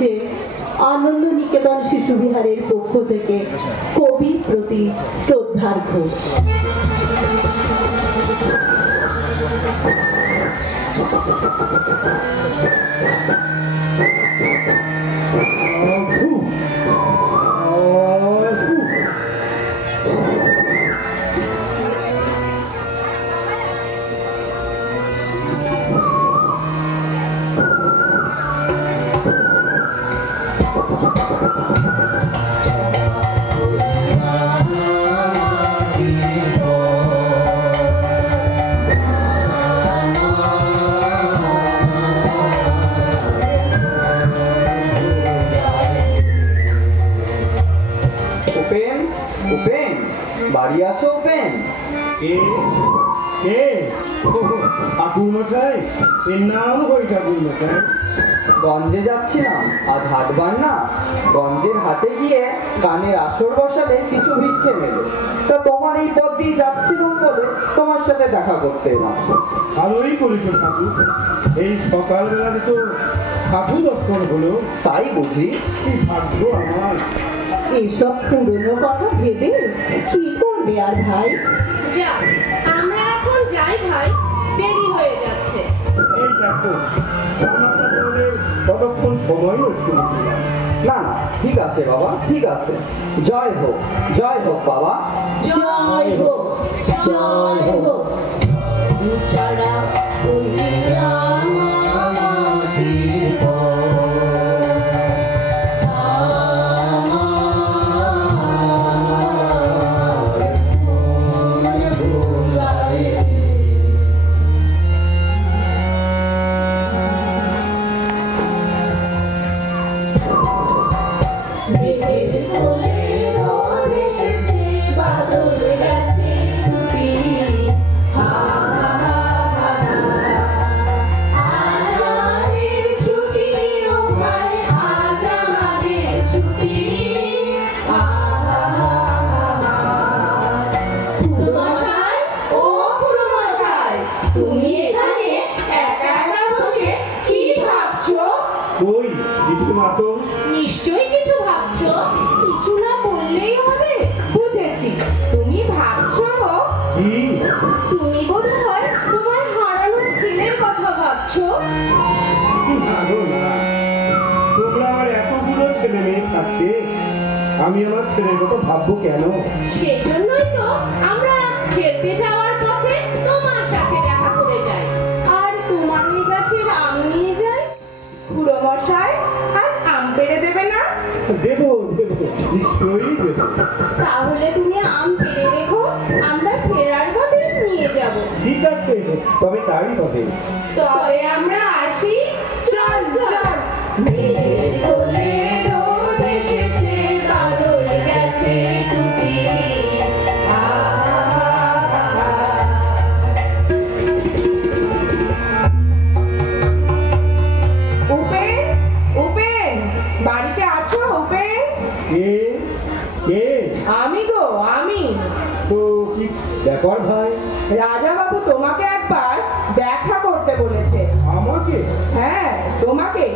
হচ্ছে আনন্দ নিকেতন শিশু বিহারের পক্ষ থেকে কবির প্রতি শ্রদ্ধার খোঁজ। গঞ্জে যাচ্ছিলাম, আজ হাটবার না। গঞ্জের হাটে গিয়ে গানের আসর বসালে কিছু ভিক্ষে মেলে, তা তোমার এই পথ দিয়ে যাচ্ছিলাম বলে তোমার সাথে দেখা করতে এলাম। ভালোই করেছো ঠাকুর, এই সকালবেলাতে তো সাধু দর্শন হলো। তাই বুঝি, কি ভাগ্য আমার। এসব পুরনো কথা ভেবে কি করবে আর ভাই? যা, আমরা এখন যাই ভাই, দেরি হয়ে যাচ্ছে। এই দেখো, কতক্ষণ সময় হচ্ছে না। না না, ঠিক আছে বাবা, ঠিক আছে। জয় হোক, জয় হোক বাবা, জয় হোক, জয় হোক। ছাড়া নিশ্চয়ই কিছু ভাবছো, কিছু না বললেই হবে। বুঝেছি, তুমি ভাবছো তুমি বোধহয় তোমার হারানো ছেলের কথা ভাবছো। তোমরা আমার এতগুলো ছেলে মেয়ে থাকতে আমি আমার ছেলের কথা ভাববো কেন? সেই জন্যই তো আমরা খেলতে যাওয়ার পথে তোমার সাথে দেখা করে যাই, আর তোমার গাছের আম নিয়ে যাই। খুড়ো মশাই, আজ আম পেড়ে দেবে না? দেবো দেবো, নিশ্চয়ই দেবো। তাহলে তুমি আম পেড়ে রেখো, আমরা ফেরার পথে নিয়ে যাব। ঠিক আছে, তবে তাই হবে। তবে আমরা আসি। চল চল। মেঘের কোলে রোদ এসেছে, বাদল গেছে টুটি। উপেন, উপেন, বাড়িতে আছো উপেন? কে কে? আমি গো, আমি। তো কি ব্যাপার ভাই? রাজা বাবু তোমাকে একবার দেখা করতে বলেছে। আমাকে? হ্যাঁ, তোমাকে।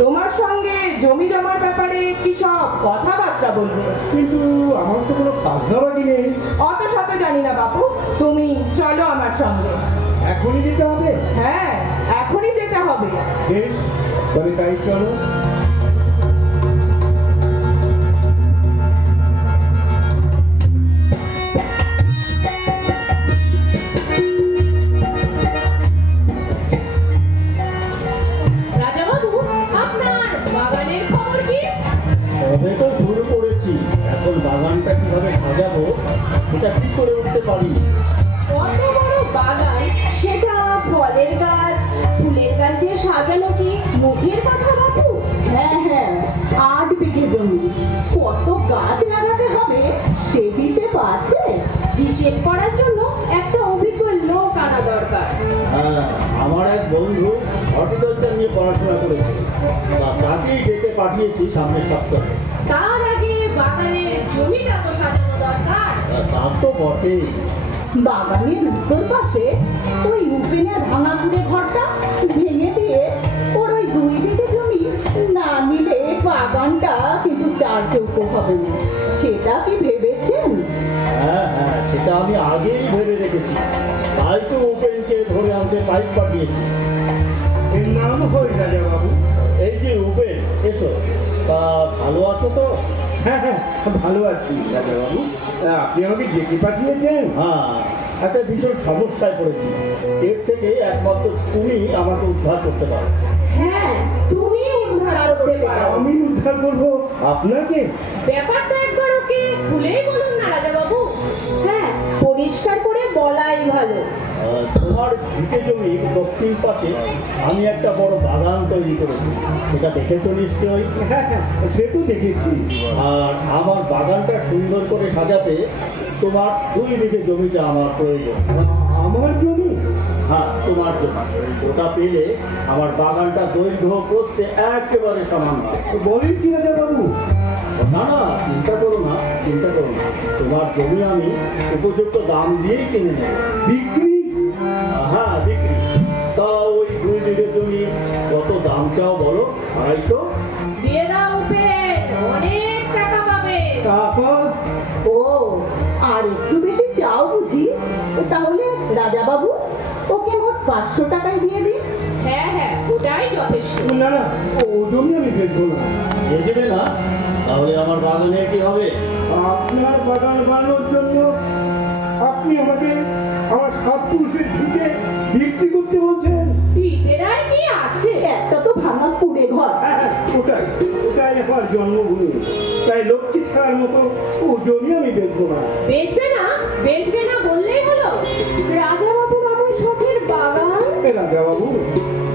তোমার সঙ্গে জমি জমার ব্যাপারে কি সব কথাবার্তা বলবে। কিন্তু আমার তো কোনো খাজনা বাকি নেই। অত শত জানি না বাবু, তুমি চলো আমার সঙ্গে। এখনই যেতে হবে? হ্যাঁ, এখনই যেতে হবে। বেশ, তবে তাই চলো। তবে তো শুরু করেছি, এখন বাগানটা কিভাবে সাজাবো সেটা ঠিক করে উঠতে পারি। কত বড় বাগান, সেটা ফলের গাছ, ফুলের গাছ দিয়ে সাজানো কি মুখের কথা বাবু? হ্যাঁ হ্যাঁ, 8 বিঘে জমি, কত গাছ লাগাতে হবে সে হিসেব আছে? হিসেব করার জন্য একটা অভিজ্ঞ লোক আনা দরকার। হ্যাঁ, আমার এক বন্ধু হর্টিকালচার নিয়ে পড়াশোনা করেছে, তাকেই ডেকে পাঠিয়েছি সামনের সপ্তাহে। তার আগে বাগানের জমিটা তো সাজানো দরকার। তা তো বটেই। বাগানের উত্তর পাশে ওই উপেনের ভাঙা কুড়ে ঘরটা ভেঙে দিয়ে ওর ওই 2 বিঘে জমি না নিলে হবে না, সেটা কি ভেবেছেন? হ্যাঁ হ্যাঁ, সেটা আমি আগেই ভেবে রেখেছি, তাই তো উপেনকে ধরে আনতে পাইপ পাঠিয়েছি। এর নাম হয় রাজা বাবু। এই যে উপেন, এসো। তা ভালো আছো তো? হ্যাঁ হ্যাঁ, ভালো আছি রাজা বাবু। আপনি আমাকে ডেকে পাঠিয়েছেন? হ্যাঁ, একটা ভীষণ সমস্যায় পড়েছি, এর থেকে একমাত্র তুমি আমাকে উদ্ধার করতে পারো। হ্যাঁ, তুমি উদ্ধার করতে পারো। আমি উদ্ধার করবো আপনাকে? ব্যাপারটা একবার ওকে খুলেই বলুন না রাজা বাবু। হ্যাঁ, পরিষ্কার করে বলাই ভালো। তোমার ভিটে জমির দক্ষিণ পাশে আমি একটা বড় বাগান তৈরি করেছি, সেটা দেখেছো নিশ্চয়ই। হ্যাঁ হ্যাঁ, সে তো দেখেছি। আর আমার বাগানটা সুন্দর করে সাজাতে তোমার 2 বিঘে জমিটা আমার প্রয়োজন। আমার জমি? হ্যাঁ, তোমার জমি। ওটা পেলে আমার বাগানটা দৈর্ঘ্য করতে একেবারে সমান হয়। বলেন কি রাজা বাবু? না না, চিন্তা করো না, চিন্তা করো না। তোমার জমি আমি উপযুক্ত দাম দিয়েই কিনে নেব। বিক্রি? হ্যাঁ, বিক্রি। তা ওই 2 বিঘে জমি কত দাম চাও বলো? 250? দিয়ে দাও উপেন, অনেক টাকা পাবে। টাকা? ও, আর একটু বেশি চাও বুঝি? তাহলে রাজা বাবু, ওকে মোট 500 টাকায় দিয়ে দিন। হ্যাঁ হ্যাঁ, ওটাই যথেষ্ট। না না, ও জমি আমি বেচবো না। দিয়ে দেবে না? তাহলে আমার বাগানে কি হবে? আপনার বাগান বানানোর জন্য আপনি আমাকে আমার 7 পুরুষের ভিটে বিক্রি করতে বলছেন? পিঠের আর কি আছে? একটা তো ভাঙা পুড়ে ঘর। হ্যাঁ, ওটাই ওটাই আমার জন্মভূমি। তাই লক্ষ্মী ছাড়ার মতো ও জমি আমি বেচবো না। বেচবে না? বেচবে না বললেই হলো। রাজা বাবুর আমার শখের বাগান। রাজা বাবু,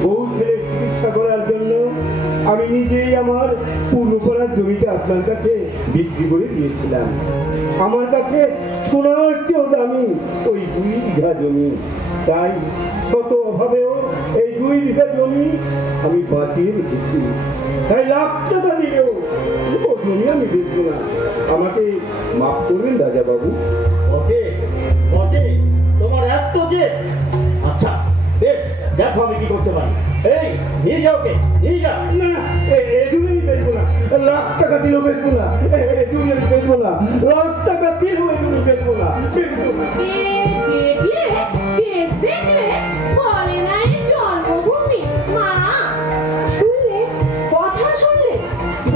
বউ ছেলের চিকিৎসা করার জন্য আমি নিজেই আমার পূর্ণ করার জমিটা আপনার কাছে বিক্রি করে দিয়েছিলাম। আমার কাছে সোনার চেয়েও দামি ওই 2 বিঘা জমি। তাই শত অভাবেও এই 2 বিঘা জমি আমি বাঁচিয়ে রেখেছি। তাই লাখ টাকা দিলেও ও জমি আমি বেচবো না। আমাকে মাফ করবেন রাজা বাবু। ওকে ওকে, তোমার এত যে। আচ্ছা বেশ, দেখো আমি কি করতে পারি। এই নিয়ে যাও, কে নিয়ে যাও। না, এই জমি আমি বেচবো না। লাখ টাকা দিলেও বেচবো না। এই জমি আমি বেচবো না। লাখ টাকা দিলেও এই জমি বেচবো না। বেচবো না। দেখলে, দেশ দেখলে, বলে না এ জন্মভূমি। মা শুনলে, কথা শুনলে,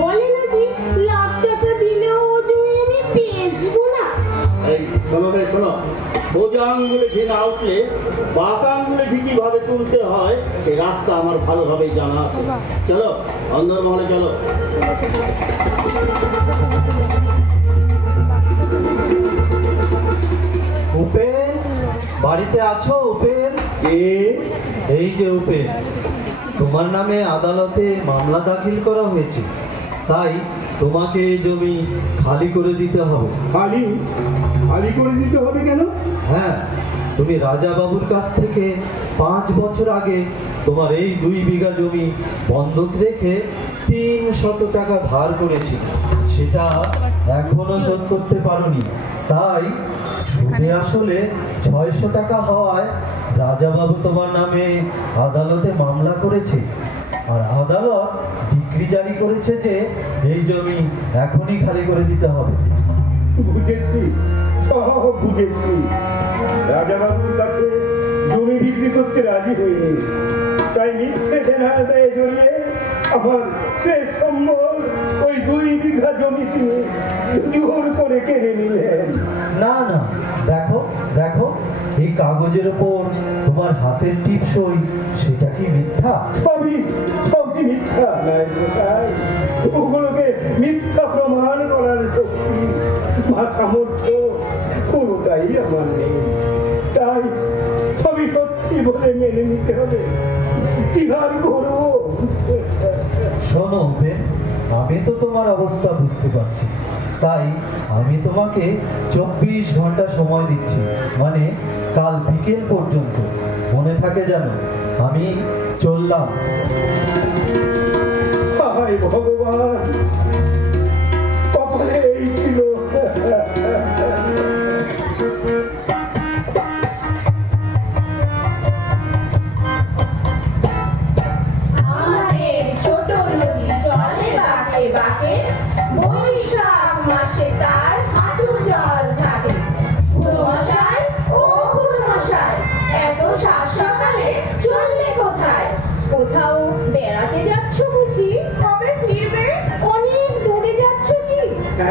বলে নাকি লাখ টাকা দিলেও ও জমি আমি বেচবো না। এই শোনো রে, শোনো। সোজা আঙ্গুলে ঘি না উঠলে বাঁকা আঙ্গুলে ঘি কিভাবে তুলতে হয় সে রাস্তা আমার ভালোভাবেই জানা আছে। চলো অন্দরমহলে চলো। উপেন, বাড়িতে আছো উপেন? এই যে উপেন, তোমার নামে আদালতে মামলা দাখিল করা হয়েছে, তাই তোমাকে এই জমি খালি করে দিতে হবে। খালি খালি করে দিতে হবে কেন? হ্যাঁ, তুমি রাজা বাবুর কাছ থেকে 5 বছর আগে তোমার এই 2 বিঘা জমি বন্ধক রেখে 300 টাকা ধার করেছি, সেটা এখনো শোধ করতে পারোনি। তাই সুদে আসলে 600 টাকা হওয়ায় রাজা বাবু তোমার নামে আদালতে মামলা করেছে, আর আদালত ডিক্রি জারি করেছে যে এই জমি এখনই খালি করে দিতে হবে। বুঝেছি, সব বুঝেছি। রাজা বাবুর কাছে জমি বিক্রি করতে রাজি হইনি, তাই মিথ্যে দেনাদায়ে জড়িয়ে আমার শেষ সম্বল ওই 2 বিঘা জমি কিনে জোর করে কেড়ে নিলেন। না না, দেখো দেখো, এই কাগজের ওপর তোমার হাতের টিপসই, সেটা কি মিথ্যা? সবই মিথ্যা নাই কোথায়? ওগুলোকে মিথ্যা প্রমাণ করার শক্তি বা সামর্থ্য কোনোটাই আমার নেই। তাই সবই সত্যি বলে মেনে নিতে হবে। কি আর করবো? শোনো উপেন, আমি তো তোমার অবস্থা বুঝতে পারছি, তাই আমি তোমাকে 24 ঘন্টা সময় দিচ্ছি, মানে কাল বিকেল পর্যন্ত। মনে থাকে জানো, আমি চললাম। হায় ভগবান, কপালে এই ছিল। আমাদের ছোট নদী চলে বাঁকে বাঁকে, বৈশাখ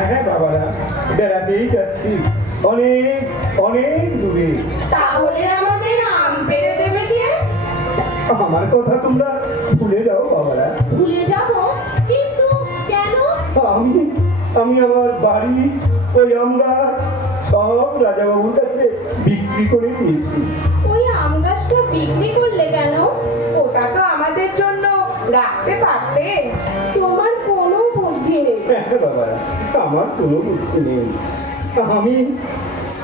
হ্যাঁ বাবারা, বেড়াতেই যাচ্ছি অনেক অনেক দূরে। তাহলে আমাদের আম পেড়ে দেবে কে? আমার কথা তোমরা ভুলে যাও বাবারা। ভুলে যাব? কিন্তু কেন? আমি আমি আমার বাড়ি, ওই আম গাছ সব রাজাবাবুর কাছে বিক্রি করে দিয়েছি। ওই আম গাছটা বিক্রি করলে কেন? ওটা তো আমাদের জন্য রাখতে পারতে। তোমার কোনো বুদ্ধি নেই। হ্যাঁ বাবারা, আমার কোনো বুদ্ধি নেই। আমি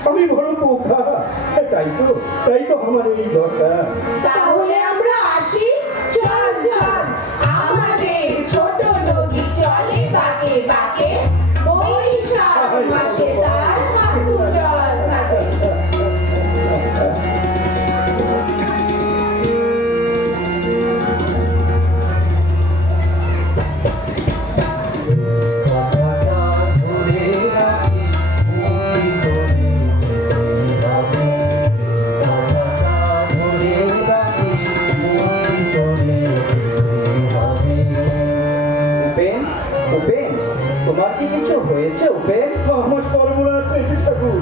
আমি বড় বোকা, তাই তো আমার এই দশা। তাহলে আমরা আসি। চল চল, আমাদের ছোট নদী চলে বাঁকে বাঁকে, বৈশাখ মাসে তার হাঁটু জল থাকে। উপেন, উপেন, তোমার কি কিছু হয়েছে উপেন? আমার সর্বনাশ হয়েছে ঠাকুর,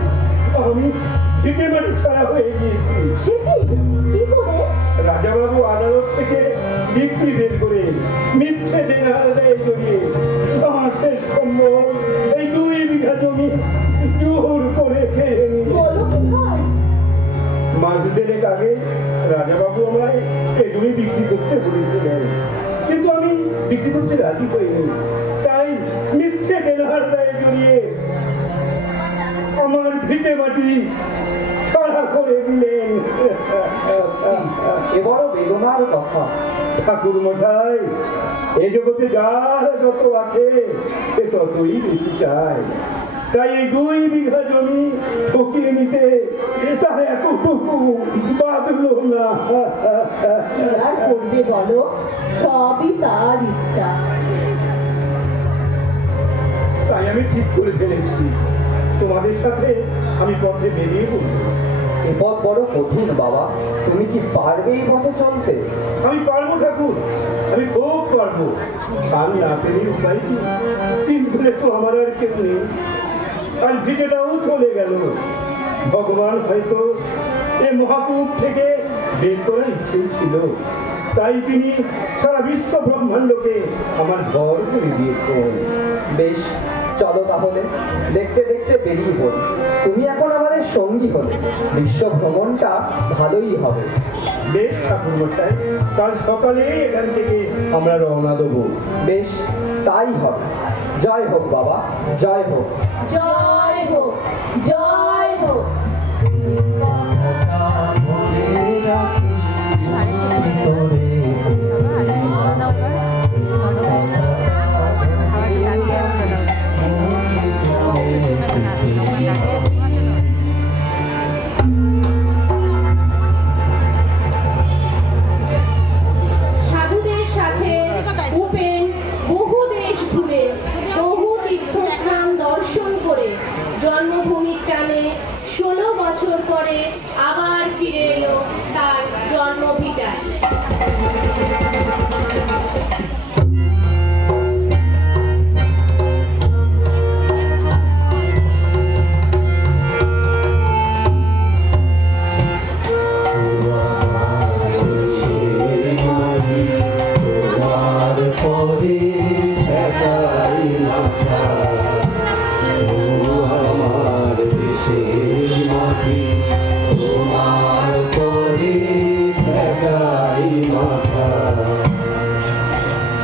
আমি ভিটে মাটি ছাড়া হয়ে গিয়েছি। সে কি করে? রাজাবাবু আদালত থেকে বিক্রি বের করে মিথ্যে দেনা আদায় করিয়ে আমার শেষ সম্বল এই 2 বিঘা জমি জোর করে খেয়ে নিল। বলো কি হয়? মাস দেড়েক আগে রাজাবাবু আমায় এই জমি বিক্রি করতে বলেছিলেন, কিন্তু আমি বিক্রি করতে রাজি হইনি। তাই মিথ্যে দেনা আদায় জড়িয়ে আমার ভিটে মাটি ছাড়া করে দিলেন। এ বড় বেদনার কথা। ঠাকুর মশাই, এই জগতে যার যত আছে সে ততই বেশি চায়। তাই এই 2 বিঘা জমি ঠকিয়ে নিতে তার এতটুকু বাঁধলো না। কি আর করবে বলো, সবই তার ইচ্ছা। তাই আমি ঠিক করে ফেলেছি, তোমাদের সাথে আমি পথে বেরিয়ে পড়ব। এ পথ বড় কঠিন বাবা, তুমি কি পারবে এই পথে চলতে? আমি পারবো ঠাকুর, আমি খুব পারবো। আর না পেরে উপায় কি? 3 দিনে তো আমার আর কেউ নেই, আর ভিটেটাও চলে গেল। ভগবান হয়তো এ মহাকূপ থেকে বের করার ইচ্ছে ছিল, তাই তিনি সারা বিশ্ব ব্রহ্মাণ্ডকে আমার ঘর করে দিয়েছেন। বেশ, চলো তাহলে, দেখতে দেখতে বেরিয়ে পড়ি। তুমি এখন আমাদের সঙ্গী হলে বিশ্ব ভ্রমণটা ভালোই হবে। বেশ ঠাকুর মশাই, কাল সকালে এখান থেকে আমরা রওনা দেবো। বেশ, তাই হবে। জয় হোক বাবা, জয় হোক। জয় হোক, জয় হোক। সাধুদের সাথে উপেন বহু দেশ ঘুরে, বহু তীর্থস্থান দর্শন করে জন্মভূমির টানে 16 বছর পরে আবার ফিরে এলো তার জন্মভিটায়।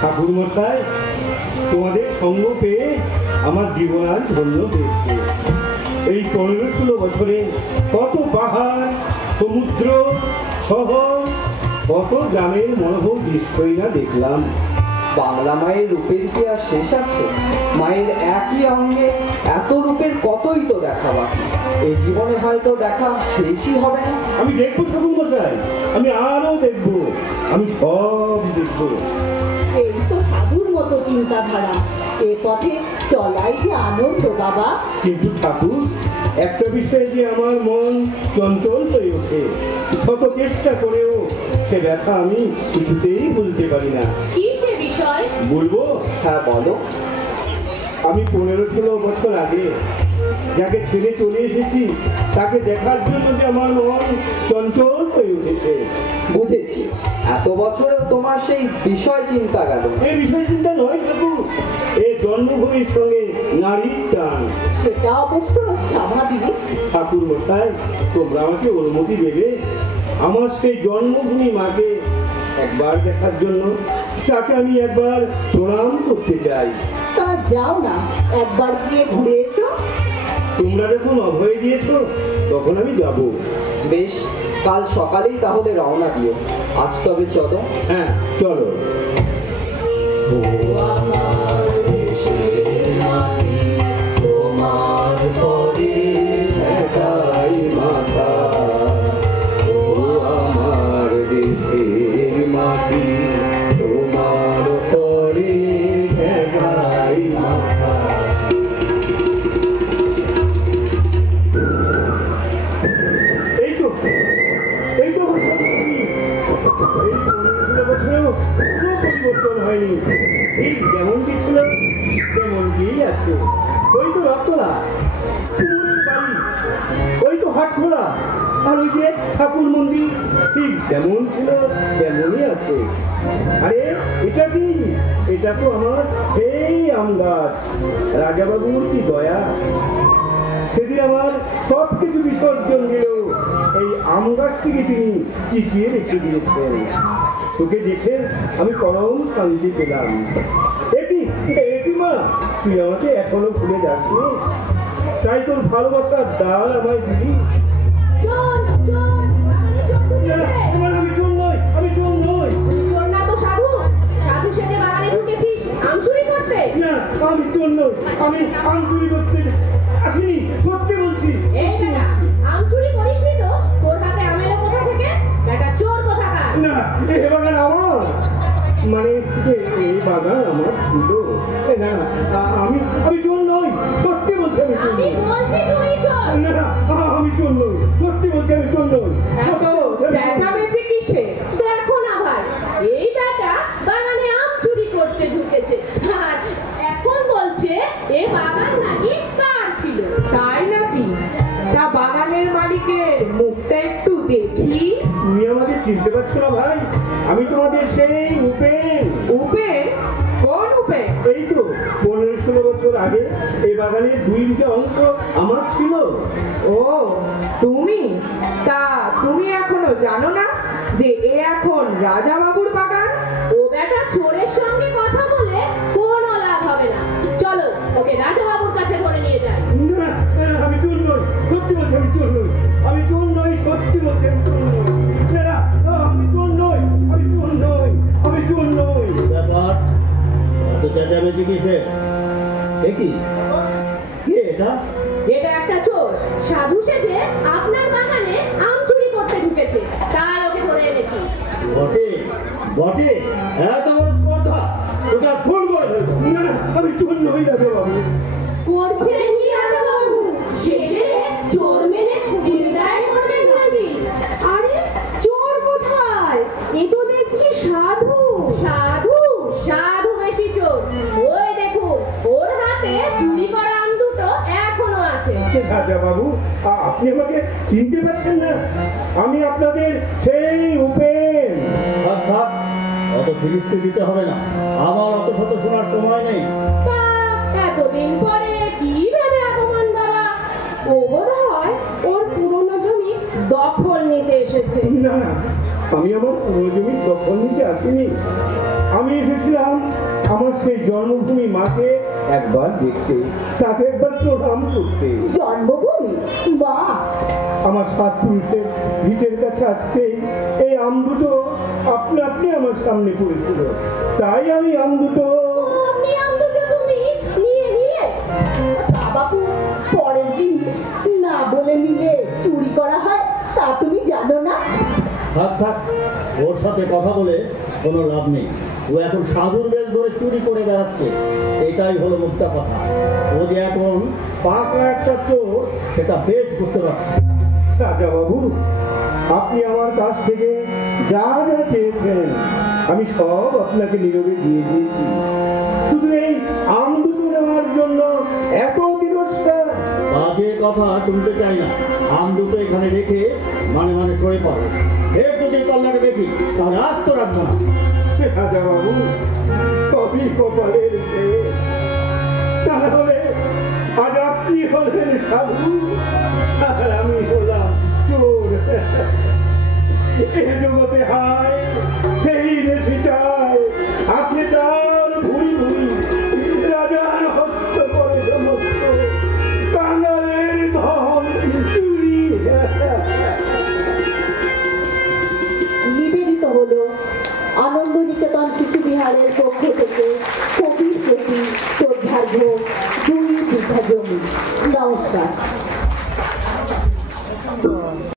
ঠাকুর মশাই, তোমাদের সঙ্গ পেয়ে আমার জীবন আজ ধন্য হয়েছে। এই 15-16 বছরে কত পাহাড়, সমুদ্র, শহর, কত গ্রামের মনোভব দৃশ্যই না দেখলাম। বাংলা মায়ের রূপের কি আর শেষ আছে? মায়ের একই অঙ্গে এত রূপের কতই তো দেখা বাকি। এই জীবনে হয়তো দেখা শেষই হবে না। আমি দেখবো ঠাকুর মশাই, আমি আরো দেখবো, আমি সব দেখবো। এই তো সাধুর মতো চিন্তাধারা। এ পথে চলাই যে আনন্দ বাবা। কিন্তু ঠাকুর, একটা বিষয়ে যে আমার মন চঞ্চল হয়ে ওঠে, শত চেষ্টা করেও সে ব্যথা আমি কিছুতেই বুঝতে পারি না। কি সে বিষয়? বলবো? হ্যাঁ বলো। আমি 15-16 বছর আগে যাকে ছেড়ে চলে এসেছি তাকে দেখার জন্য যে আমার মন চঞ্চল হয়ে উঠেছে। বুঝেছি, এত বছরেও তোমার সেই বিষয় চিন্তা গেল না। এই বিষয় চিন্তা নয় ঠাকুর, এই জন্মভূমির সঙ্গে নারীর টান। সেটা অবশ্য স্বাভাবিক। ঠাকুর মশাই, তোমরা আমাকে অনুমতি দেবে আমার সেই জন্মভূমি মাকে একবার দেখার জন্য? তাকে আমি একবার প্রণাম করতে চাই। তা যাও না, একবার গিয়ে ঘুরে এসো। তোমরা যখন অভয় দিয়েছ তখন আমি যাব। বেশ, কাল সকালেই তাহলে রওনা দিও। আজ তবে চলো। হ্যাঁ, চলো। তোমার পরে একাই মাথা, ও আমার দেশের মাটি, তোমার পরে একাই মাথা। এই তো এই তো এই 15 বছরেও কোনো পরিবর্তন হয়নি। এই যেমনটি ছিল তেমনটি আছে। ওই তো রক্তলা, কুমোরের বাড়ি, ওই তো হাটখোলা, আর ওই যে ঠাকুর মন্দির ঠিক যেমন ছিল তেমনই আছে। আরে এটা কি? এটা তো আমার সেই আম গাছ। রাজাবাবুর কি দয়া, সেদিন আমার সব কিছু বিসর্জন দিলেও এই আম গাছটিকে তিনি টিকিয়ে রেখে দিয়েছেন। তোকে দেখে আমি পরম শান্তি পেলাম। একই মা, তুই আমাকে এখনো ভুলে যাসনি? তাই তোর ভালোবাসার ডাল আমায় দিবি? চোর চোর বাগানে চোর না, ঢুকেছে। আমি চোর নই, আমি চোর নই। চোর না তো সাধু। সাধু সেজে বাগানে ঢুকেছিস আম চুরি করতে। না, আমি চোর নই, আমি আম চুরি করতে আসিনি, সত্যি বলছি। এই বেটা, আম চুরি করিসনি তো? তোর হাতে আম এলো কোথা থেকে? বেটা চোর কোথাকার? না, এ বাগান আমার, মানে এই বাগান আমার ছিল। না, আমি চোর নই, সত্যি বলছি আমি চোর আমি নই। বলছি তুই চোর। না, আমি চোর নই, সত্যি বলছি আমি চোর নই। এত চেঁচামেচি কিসে? দেখো না ভাই, এই বেটা বাগানে আম চুরি করতে ঢুকেছে আর এখন বলছে এ বাগান নাকি তার ছিল। তাই নাকি? তা বাগানের মালিকের মুখটা একটু দেখি। তুমি আমাকে চিনতে পারছো না ভাই? আমি তোমাদের সেই উপেন। উপেন? কোন উপেন? এই তো 15-16 বছর আগে এই বাগানের 2 বিঘা অংশ আমার ছিল। ও তুমি? তা তুমি এখনো জানো না যে এ এখন রাজাবাবুর বাগান? ও বেটা চোরের সঙ্গে কথা বলে কোনো লাভ হবে না। চলো ওকে রাজাবাবুর কাছে ধরে নিয়ে যাই। না, আমি চোর নই, সত্যি বলছি আমি চোর নই, আমি চোর নই, সত্যি বলছি আমি চোর নই। না, আমি চোর নই, আমি চোর নই, আমি চোর নই। ব্যাপার এত চেঁচামেচি কিসে? এ কি? কে এটা? এটা একটা চোর সাধু সেজে আপনার বাগানে আম চুরি করতে ঢুকেছে, তাই ওকে ধরে এনেছি। বটে বটে, এত বড় স্পর্ধা, তোকে আর খুন করে ফেলবো। না, আমি চোর নই রাজাবাবু। করছেন কি রাজাবাবু? শেষে চোর মেরে বিদায় করবেন নাকি? আরে চোর কোথায়? এ তো দেখছি সাধু। সাধু? সাধু বেশি চোর। ওই দেখুন ওর হাতে চুরি করা আম দুটো এখনো আছে। রাজাবাবু, আপনি আমাকে চিনতে পারছেন না? আমি আপনাদের সেই উপেন। থাক থাক, অত ফিরিস্তি দিতে হবে না, আমার অত শত শোনার সময় নেই। তা এতদিন পরে কি ভেবে অপমান বাবা? ও বোধহয় ওর পুরনো জমি দখল নিতে এসেছে। না না, আমি আমার পুরো জমির দখল নিতে আসিনি। আমি এসেছিলাম আমার সেই জন্মভূমি মাকে একবার দেখতে, তাকে একবার প্রণাম করতে। জন্মভূমি মা, আমার 7 পুরুষের ভিটের কাছে আসতেই এই আম দুটো আপনি আপনি আমার সামনে পড়েছিল, তাই আমি আম দুটো। আপনি আম দুটো তুমি নিয়ে নিলে? তা বাপু, পরের জিনিস না বলে নিলে চুরি করা হয় তা তুমি জানো না? থাক থাক, ওর সাথে কথা বলে কোনো লাভ নেই। ও এখন সাধুর বেশ ধরে চুরি করে বেড়াচ্ছে, এটাই হলো মুদ্রা কথা। ও যে এখন পাকা একটা চোর সেটা বেশ বুঝতে পারছি। রাজাবাবু, আপনি আমার কাছ থেকে যা যা চেয়েছেন আমি সব আপনাকে নীরবে দিয়ে দিয়েছি। শুধু এই আম দুটো নেওয়ার জন্য কথা শুনতে চাই না। আম দুটো এখানে রেখে মানে মানে সরে পড়ো। ফের যদি কল্যাণে দেখি তাহলে আজ তো রাখবো না। রাজা বাবু, কবি কপালের মেয়ে, তাহলে আজ আপনি হলেন সাধু আর আমি হলাম চোর। এ জগতে হায় সেই রেখে যায় আছে তার ভুরি ভুরি, রাজার হস্ত করে সমস্ত কাঙালের ধন চুরি। নিবেদিত হলো আনন্দ নিকেতন শিশু বিহারের পক্ষ থেকে কবির প্রতি শ্রদ্ধার্ঘ্য 2 বিঘা জমি। নমস্কার।